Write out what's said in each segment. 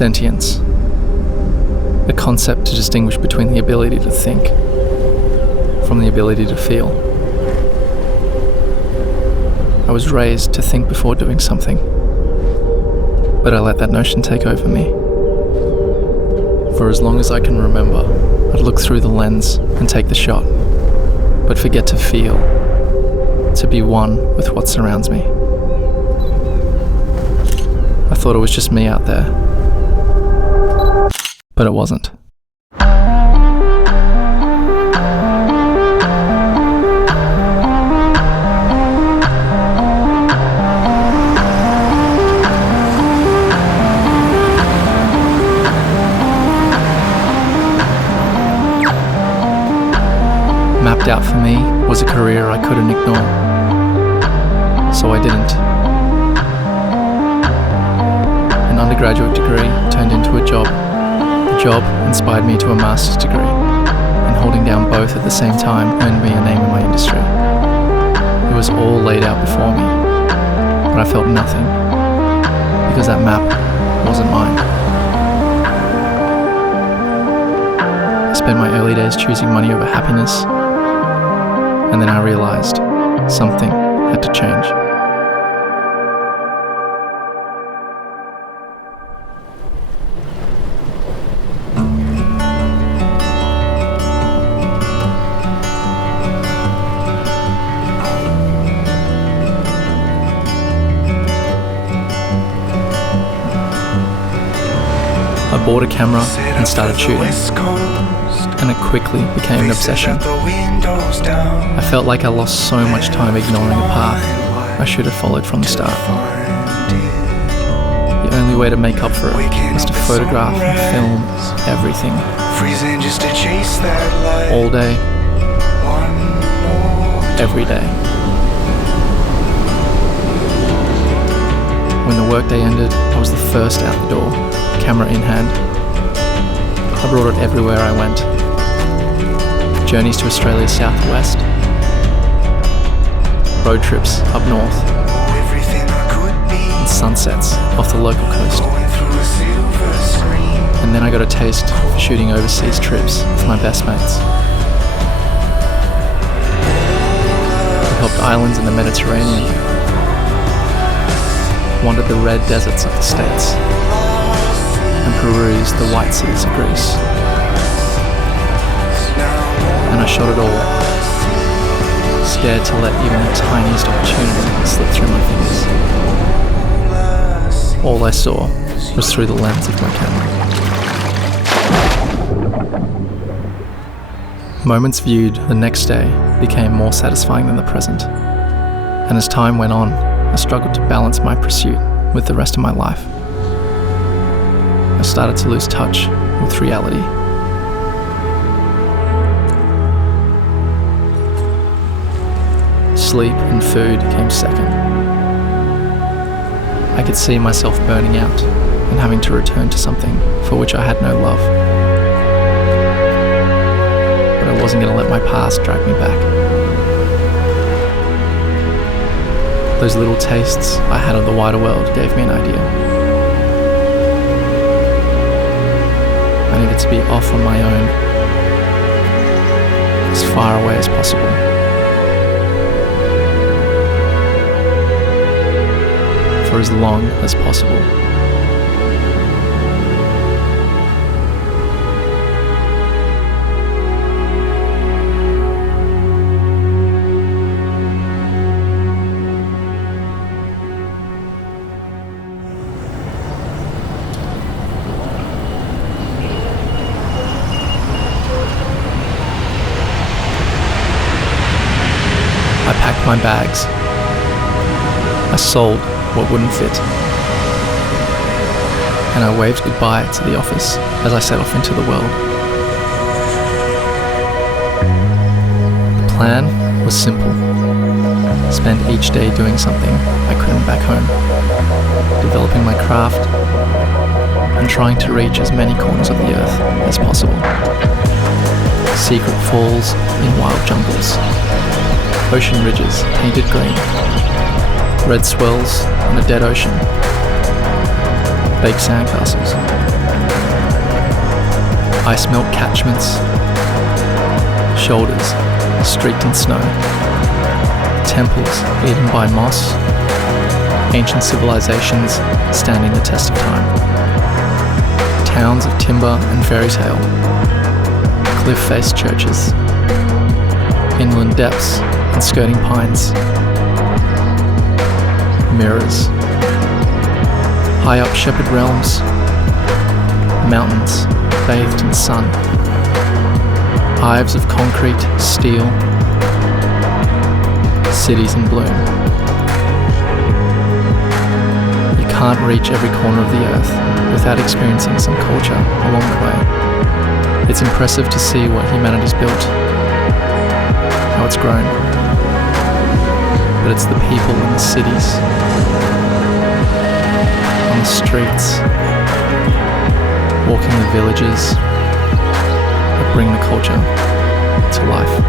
Sentience. A concept to distinguish between the ability to think from the ability to feel. I was raised to think before doing something, but I let that notion take over me. For as long as I can remember, I'd look through the lens and take the shot, but forget to feel, to be one with what surrounds me. I thought it was just me out there, but it wasn't. Mapped out for me was a career I couldn't ignore, so I didn't. An undergraduate degree turned into a job. The job inspired me to a master's degree, and holding down both at the same time earned me a name in my industry. It was all laid out before me, but I felt nothing, because that map wasn't mine. I spent my early days choosing money over happiness, and then I realized something had to change. I bought a camera and started shooting, and it quickly became an obsession. I felt like I lost so much time ignoring a path I should have followed from the start. The only way to make up for it was to photograph and film everything. All day, every day. When the workday ended, I was the first out the door, camera in hand. I brought it everywhere I went. Journeys to Australia's southwest, road trips up north, and sunsets off the local coast. And then I got a taste for shooting overseas trips with my best mates. We helped islands in the Mediterranean, wandered the red deserts of the States, and perused the white seas of Greece. And I shot it all, scared to let even the tiniest opportunity slip through my fingers. All I saw was through the lens of my camera. Moments viewed the next day became more satisfying than the present, and as time went on, I struggled to balance my pursuit with the rest of my life. I started to lose touch with reality. Sleep and food came second. I could see myself burning out and having to return to something for which I had no love. But I wasn't going to let my past drag me back. Those little tastes I had of the wider world gave me an idea. I needed to be off on my own, as far away as possible. For as long as possible. I packed my bags. I sold what wouldn't fit, and I waved goodbye to the office as I set off into the world. The plan was simple. Spend each day doing something I couldn't back home, developing my craft and trying to reach as many corners of the earth as possible. Secret falls in wild jungles, ocean ridges painted green, red swells in a dead ocean, baked sandcastles, ice melt catchments, shoulders streaked in snow, temples eaten by moss, ancient civilizations standing the test of time, towns of timber and fairy tale, cliff-faced churches, inland depths and skirting pines, mirrors, high up shepherd realms, mountains bathed in sun, hives of concrete, steel, cities in bloom. You can't reach every corner of the earth without experiencing some culture along the way. It's impressive to see what humanity's built, how it's grown. But it's the people in the cities, on the streets, walking the villages, that bring the culture to life.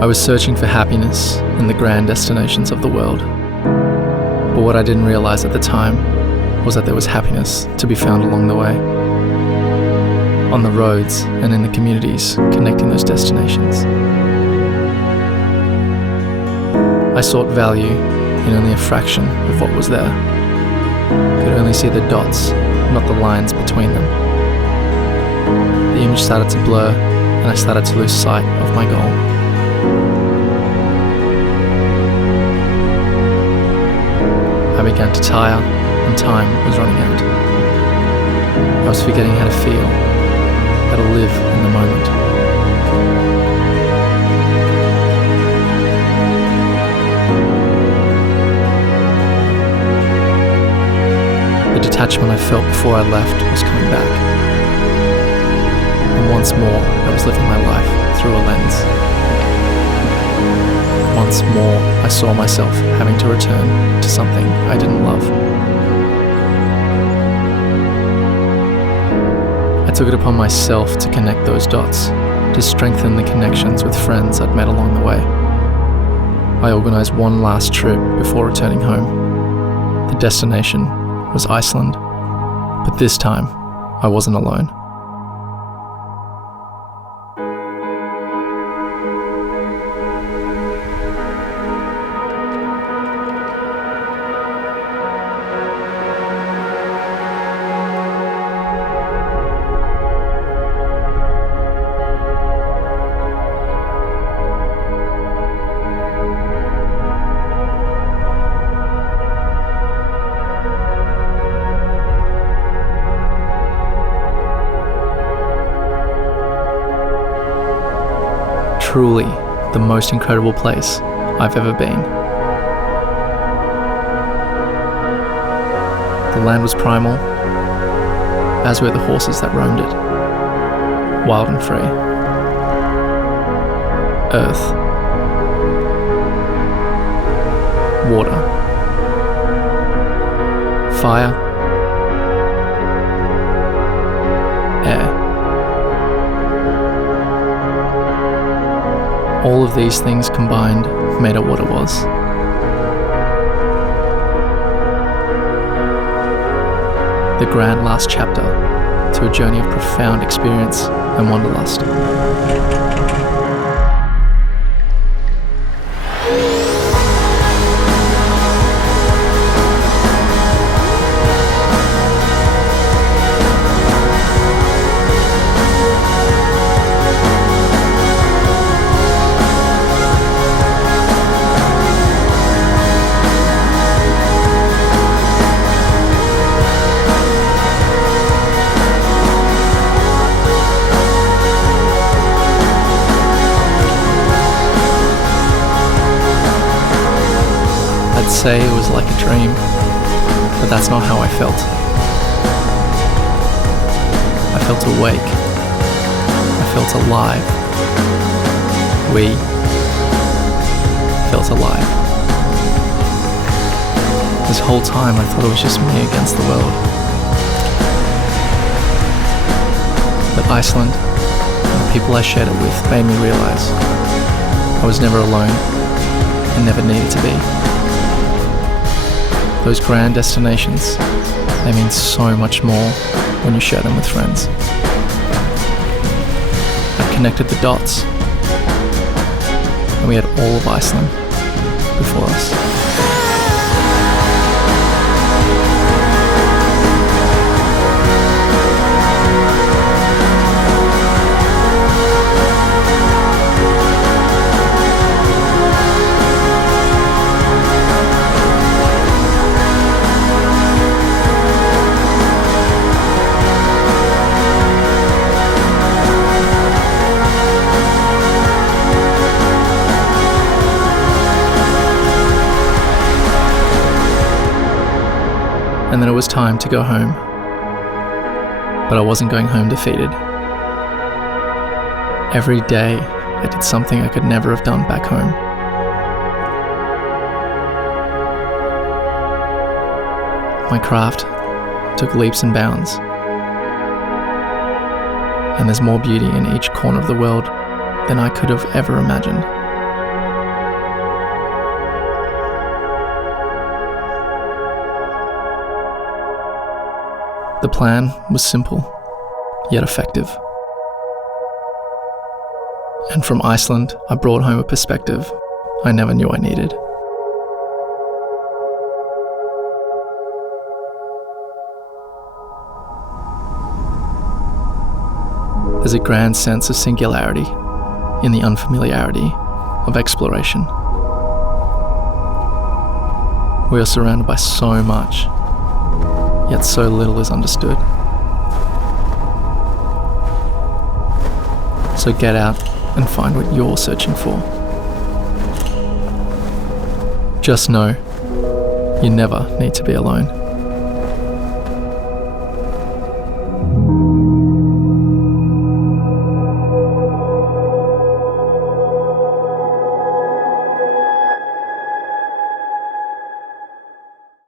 I was searching for happiness in the grand destinations of the world. But what I didn't realize at the time was that there was happiness to be found along the way, on the roads and in the communities connecting those destinations. I sought value in only a fraction of what was there. Could only see the dots, not the lines between them. The image started to blur, and I started to lose sight of my goal. I began to tire, and time was running out. I was forgetting how to feel, how to live in the moment. The detachment I felt before I left was coming back. And once more, I was living my life through a lens. Once more, I saw myself having to return to something I didn't love. I took it upon myself to connect those dots, to strengthen the connections with friends I'd met along the way. I organised one last trip before returning home. The destination was Iceland, but this time, I wasn't alone. Truly the most incredible place I've ever been. The land was primal, as were the horses that roamed it, wild and free. Earth, water, fire, air. All of these things combined made it what it was. the grand last chapter to a journey of profound experience and wanderlust. I'd say it was like a dream, but that's not how I felt. I felt awake. I felt alive. We felt alive. This whole time I thought it was just me against the world. But Iceland and the people I shared it with made me realize I was never alone and never needed to be. Those grand destinations, they mean so much more when you share them with friends. I connected the dots, and we had all of Iceland before us. And then it was time to go home. But I wasn't going home defeated. Every day, I did something I could never have done back home. My craft took leaps and bounds. And there's more beauty in each corner of the world than I could have ever imagined. The plan was simple, yet effective. And from Iceland, I brought home a perspective I never knew I needed. There's a grand sense of singularity in the unfamiliarity of exploration. We are surrounded by so much, yet so little is understood. So get out and find what you're searching for. Just know, you never need to be alone.